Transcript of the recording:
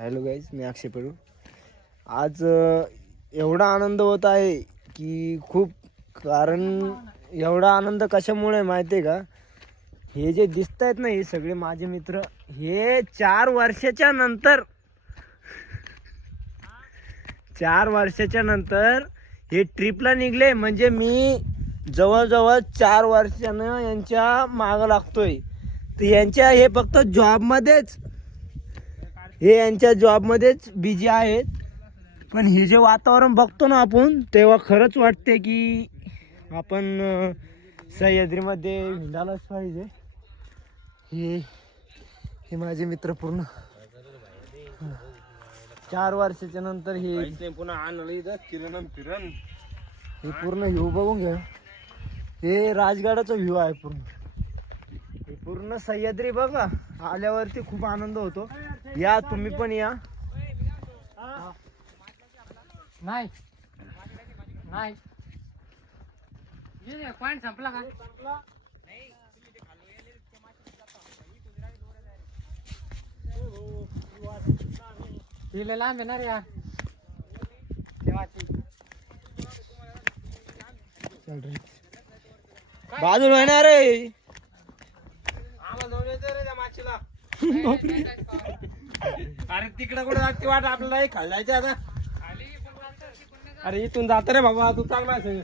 Hello guys, मी अक्षय पेरू. आज एवढा आनंद होत आहे की खूप. कारण एवढा आनंद कशामुळे माहिती आहे का? हे जे दिसत आहेत ना, हे सगळे माझे मित्र, हे 4 वर्षाच्या नंतर हे ट्रिपला निघले. म्हणजे मी जवळजवळ 4 वर्षानं यांच्या मागं लागतोय. तर यांच्या हे फक्त जॉबमध्येच बिझी आहेत. पण हे जे वातावरण बघतो ना आपण, तेव्हा खरंच वाटते की आपण सह्याद्रीमध्ये हिंडायलाच पाहिजे. हे माझे मित्र पूर्ण 4 वर्षाच्या नंतर हे पुन्हा आणलं किरण फिरण. हे पूर्ण व्ह्यू बघून घ्या. हे राजगडाचा व्ह्यू आहे पूर्ण. हे पूर्ण सह्याद्री बघा. आल्यावरती खूप आनंद होतो. या तुम्ही पण या. नाही नाही पॉइंट संपला का? तिला लांब येणार यार. बाजूला येणार रे. आम्हाला जाऊन येते रे त्या माशीला. अरे तिकडे कुठे जाते वाट आपल्याला खाल्लायचं आता. अरे इथून जात रे बाबा, तू चांगला आहे.